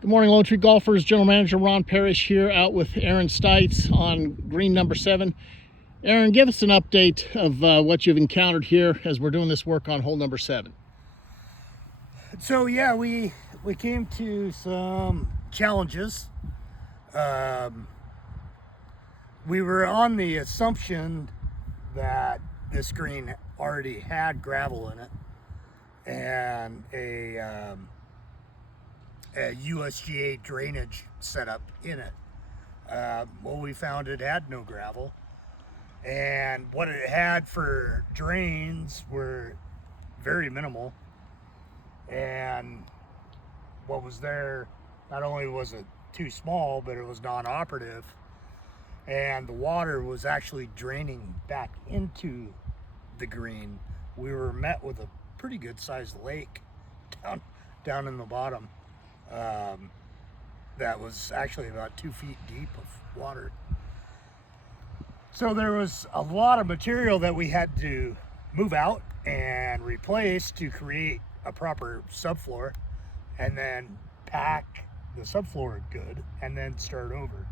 Good morning, Lone Tree Golfers. General Manager Ron Parrish here, out with Aaron Stites on green number 7. Aaron, give us an update of what you've encountered here as we're doing this work on hole number 7. So yeah, we came to some challenges. We were on the assumption that this green already had gravel in it and a USGA drainage setup in it. Well, we found it had no gravel, and what it had for drains were very minimal. And what was there, not only was it too small, but it was non-operative, and the water was actually draining back into the green. We were met with a pretty good sized lake down in the bottom, that was actually about 2 feet deep of water. So there was a lot of material that we had to move out and replace to create a proper subfloor, and then pack the subfloor good, and then start over.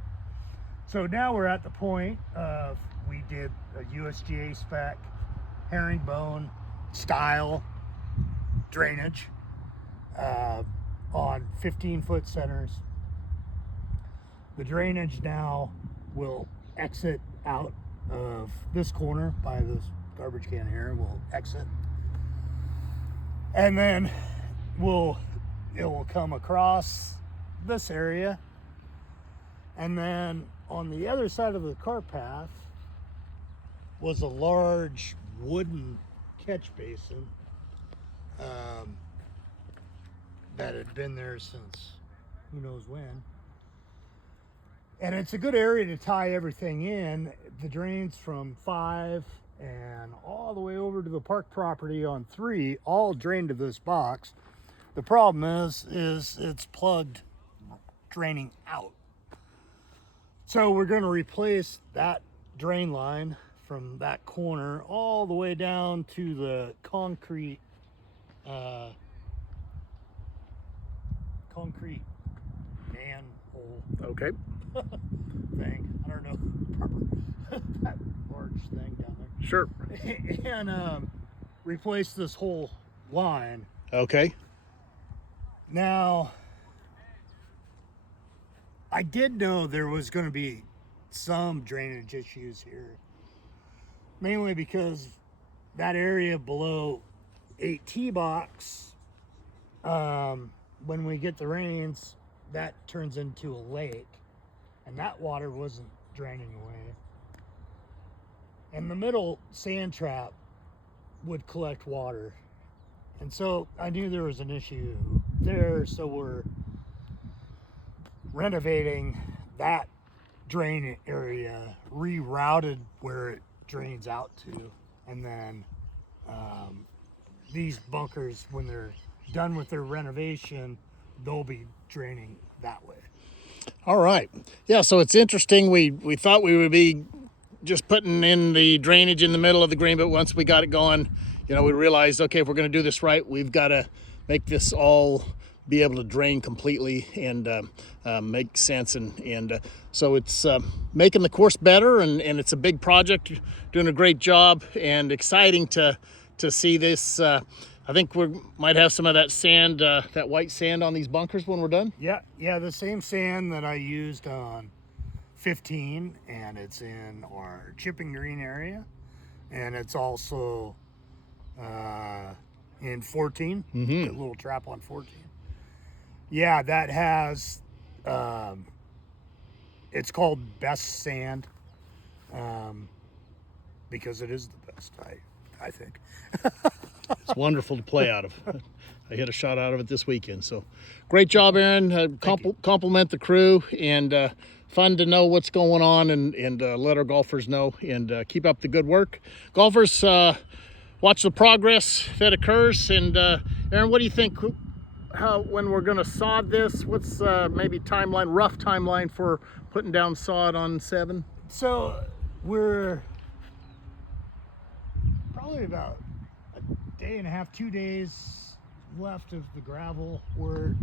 So now we're at the point of, we did a USGA spec herringbone style drainage on 15-foot centers. The drainage now will exit out of this corner by this garbage can here. We'll exit, and then it will come across this area, and then on the other side of the cart path was a large wooden catch basin that had been there since who knows when. And it's a good area to tie everything in. The drains from 5 and all the way over to the park property on 3 all drain to this box. The problem is it's plugged, draining out. So we're going to replace that drain line from that corner all the way down to the concrete manhole. Okay. Thing. I don't know proper that large thing down there. Sure. And replace this whole line. Okay. Now, I did know there was going to be some drainage issues here, mainly because that area below 8 tee box, when we get the rains, that turns into a lake, and that water wasn't draining away. And the middle sand trap would collect water, and so I knew there was an issue there. So we're renovating that drain area, rerouted where it drains out to, and then these bunkers, when they're done with their renovation, they'll be draining that way. All right. Yeah, so it's interesting. We thought we would be just putting in the drainage in the middle of the green, but once we got it going, we realized, okay, if we're going to do this right, we've got to make this all be able to drain completely and make sense. And so it's making the course better, and it's a big project. Doing a great job, and exciting to see this. I think we might have some of that sand, that white sand on these bunkers when we're done. Yeah, the same sand that I used on 15, and it's in our chipping green area, and it's also in 14, a little trap on 14. Yeah, that has, it's called best sand, because it is the best, I think. It's wonderful to play out of. I hit a shot out of it this weekend. So great job, Aaron. Compliment the crew, and fun to know what's going on, and let our golfers know, and keep up the good work. Golfers, watch the progress that occurs. And Aaron, what do you think, when we're going to sod this? What's maybe rough timeline for putting down sod on 7? So we're probably about a day and a half, 2 days left of the gravel work.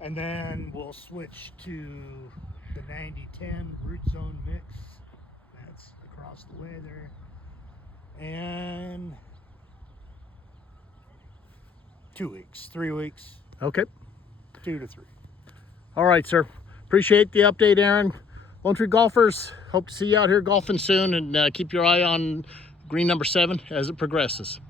And then we'll switch to the 90-10 root zone mix. That's across the way there. And 2 weeks, 3 weeks, Okay. 2 to 3. All right, sir. Appreciate the update, Aaron. Lone Tree golfers, hope to see you out here golfing soon, and keep your eye on green number 7 as it progresses.